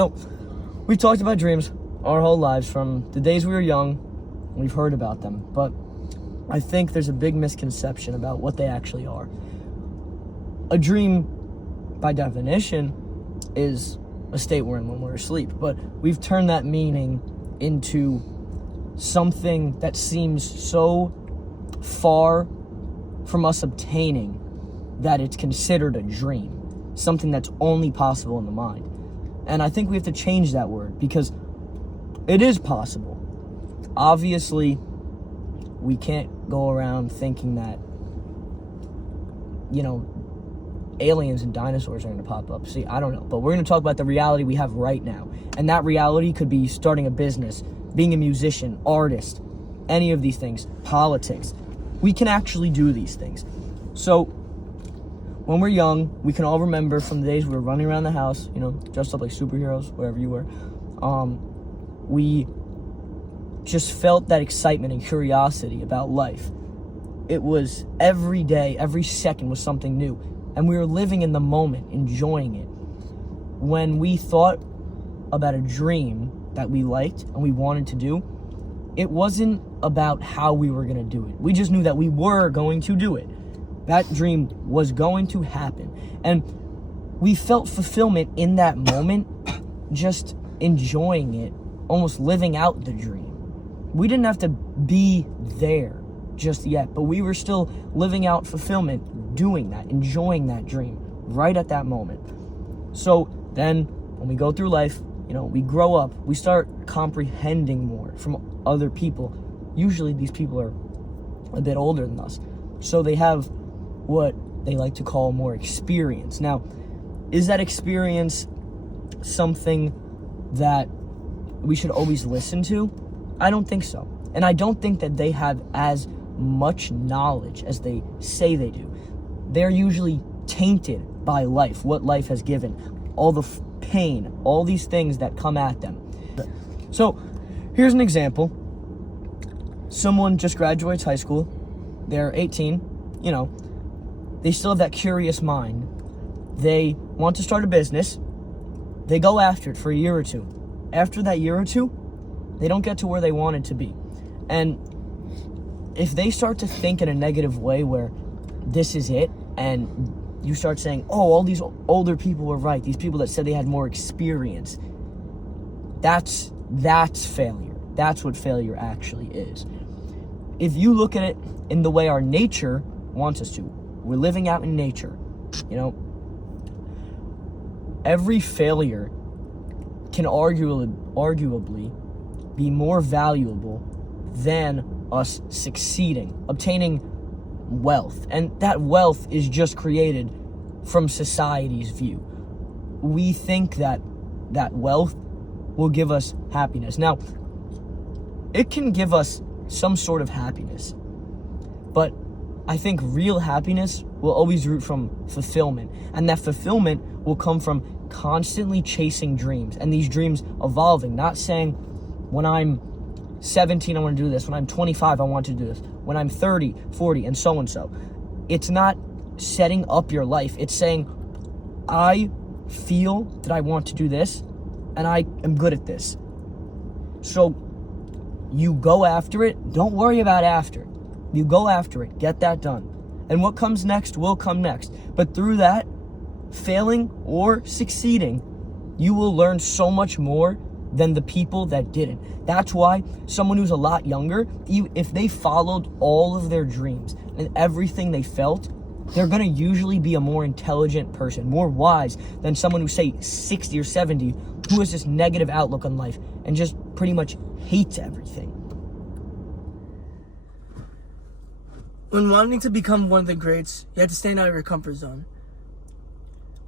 So, we talked about dreams our whole lives from the days we were young. We've heard about them, but I think there's a big misconception about what they actually are. A dream, by definition, is a state we're in when we're asleep, but we've turned that meaning into something that seems so far from us obtaining that it's considered a dream, something that's only possible in the mind. And I think we have to change that word, because it is possible. Obviously, we can't go around thinking that, aliens and dinosaurs are going to pop up. See, I don't know. But we're going to talk about the reality we have right now. And that reality could be starting a business, being a musician, artist, any of these things, politics. We can actually do these things. So, when we're young, we can all remember from the days we were running around the house, dressed up like superheroes, wherever you were. We just felt that excitement and curiosity about life. It was every day, every second was something new. And we were living in the moment, enjoying it. When we thought about a dream that we liked and we wanted to do, it wasn't about how we were going to do it. We just knew that we were going to do it. That dream was going to happen. And we felt fulfillment in that moment, just enjoying it, almost living out the dream. We didn't have to be there just yet, but we were still living out fulfillment, doing that, enjoying that dream right at that moment. So then when we go through life, we grow up, we start comprehending more from other people. Usually these people are a bit older than us, so they have what they like to call more experience. Now, is that experience something that we should always listen to? I don't think so. And I don't think that they have as much knowledge as they say they do. They're usually tainted by life, what life has given, all the pain, all these things that come at them. So, here's an example. Someone just graduates high school. They're 18, they still have that curious mind. They want to start a business. They go after it for a year or two. After that year or two, they don't get to where they wanted to be. And if they start to think in a negative way where this is it, and you start saying, all these older people were right, these people that said they had more experience, that's failure. That's what failure actually is. If you look at it in the way our nature wants us to, we're living out in nature, every failure can arguably be more valuable than us succeeding, obtaining wealth. And that wealth is just created from society's view. We think that wealth will give us happiness. Now, it can give us some sort of happiness, but I think real happiness will always root from fulfillment, and that fulfillment will come from constantly chasing dreams, and these dreams evolving, not saying when I'm 17 I want to do this, when I'm 25 I want to do this, when I'm 30, 40, and so and so. It's not setting up your life. It's saying, I feel that I want to do this, and I am good at this. So you go after it. Don't worry about after. You go after it. Get that done. And what comes next will come next. But through that, failing or succeeding, you will learn so much more than the people that didn't. That's why someone who's a lot younger, if they followed all of their dreams and everything they felt, they're going to usually be a more intelligent person, more wise than someone who's, say, 60 or 70, who has this negative outlook on life and just pretty much hates everything. When wanting to become one of the greats, you have to stand out of your comfort zone.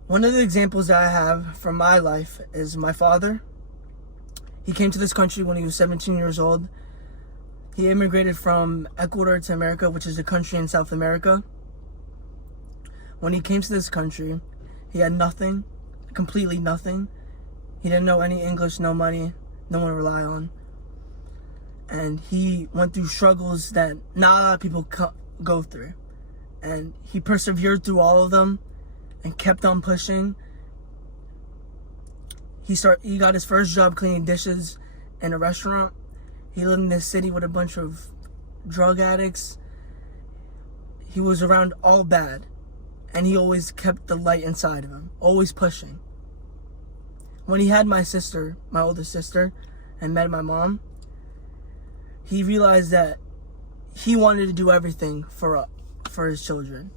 One of the examples that I have from my life is my father. He came to this country when he was 17 years old. He immigrated from Ecuador to America, which is a country in South America. When he came to this country, he had nothing, completely nothing. He didn't know any English, no money, no one to rely on. And he went through struggles that not a lot of people go through. And he persevered through all of them and kept on pushing. He got his first job cleaning dishes in a restaurant. He lived in this city with a bunch of drug addicts. He was around all bad, and he always kept the light inside of him, always pushing. When he had my sister, my older sister, and met my mom, he realized that he wanted to do everything for his children.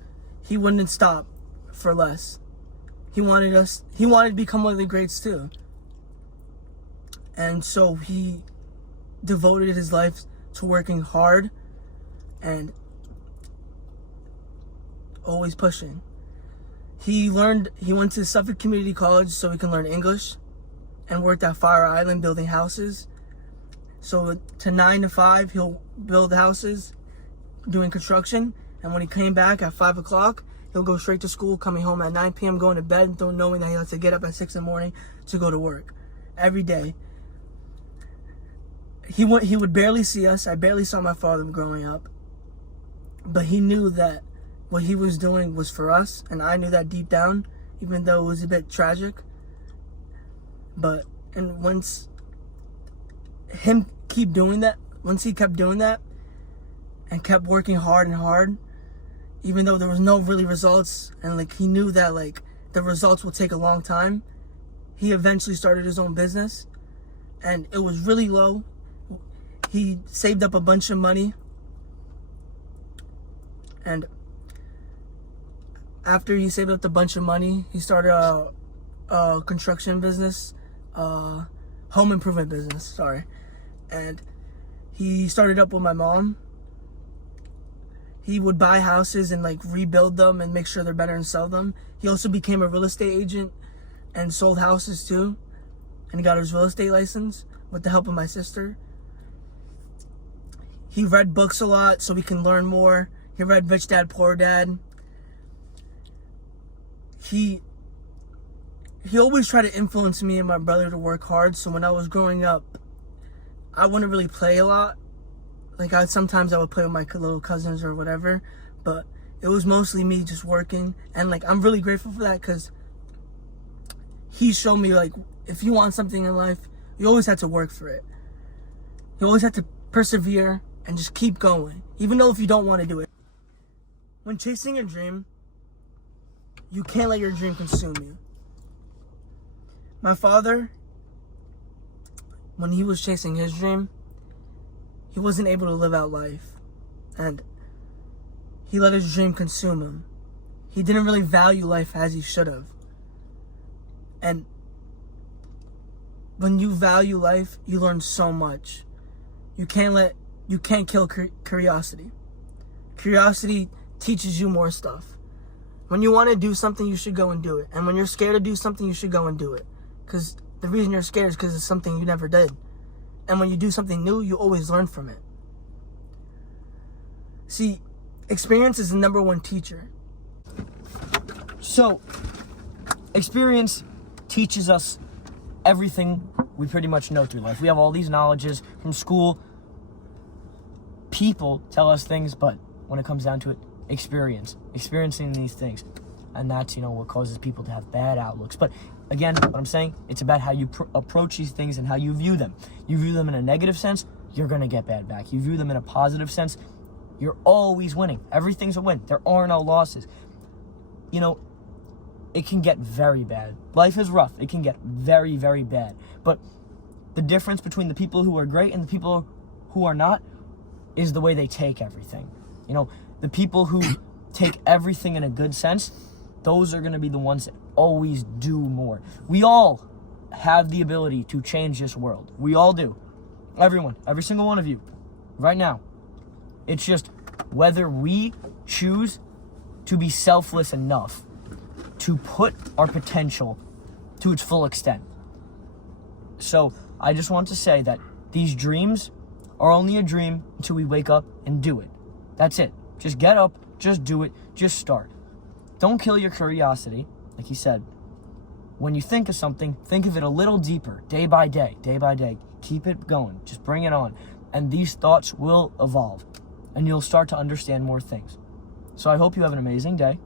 He wouldn't stop for less. He wanted to become one of the greats too. And so he devoted his life to working hard and always pushing. He went to Suffolk Community College so he can learn English, and worked at Fire Island building houses. So to 9 to 5, he'll build houses, doing construction. And when he came back at 5 o'clock, he'll go straight to school, coming home at 9 p.m., going to bed, knowing that he has to get up at 6 in the morning to go to work every day. He would barely see us. I barely saw my father growing up. But he knew that what he was doing was for us, and I knew that deep down, even though it was a bit tragic. And once he kept doing that and kept working hard and hard, even though there was no really results, and like he knew that like the results would take a long time, he eventually started his own business, and it was really low. He saved up a bunch of money, and after he saved up a bunch of money, he started a construction business, home improvement business, sorry. And he started up with my mom. He would buy houses and like rebuild them and make sure they're better and sell them. He also became a real estate agent and sold houses too. And he got his real estate license with the help of my sister. He read books a lot so we can learn more. He read Rich Dad, Poor Dad. He always tried to influence me and my brother to work hard. So when I was growing up, I wouldn't really play a lot. Like sometimes I would play with my little cousins or whatever, but it was mostly me just working. And like I'm really grateful for that, because he showed me like if you want something in life, you always have to work for it. You always have to persevere and just keep going, even though if you don't want to do it. When chasing a dream, you can't let your dream consume you. My father, when he was chasing his dream, he wasn't able to live out life, and he let his dream consume him. He didn't really value life as he should have. And when you value life, you learn so much. You can't kill curiosity. Curiosity teaches you more stuff. When you want to do something, you should go and do it. And when you're scared to do something, you should go and do it. Because the reason you're scared is because it's something you never did. And when you do something new, you always learn from it. See, experience is the number one teacher. So, experience teaches us everything we pretty much know through life. We have all these knowledges from school. People tell us things, but when it comes down to it, experiencing these things. And that's, what causes people to have bad outlooks. But again, what I'm saying, it's about how you approach these things and how you view them. You view them in a negative sense, you're going to get bad back. You view them in a positive sense, you're always winning. Everything's a win. There are no losses. It can get very bad. Life is rough. It can get very, very bad. But the difference between the people who are great and the people who are not is the way they take everything. The people who take everything in a good sense, those are going to be the ones that always do more. We all have the ability to change this world. We all do. Everyone, every single one of you, right now. It's just whether we choose to be selfless enough to put our potential to its full extent. So I just want to say that these dreams are only a dream until we wake up and do it. That's it. Just get up, just do it, just start. Don't kill your curiosity, like he said. When you think of something, think of it a little deeper, day by day, day by day. Keep it going, just bring it on. And these thoughts will evolve, and you'll start to understand more things. So I hope you have an amazing day.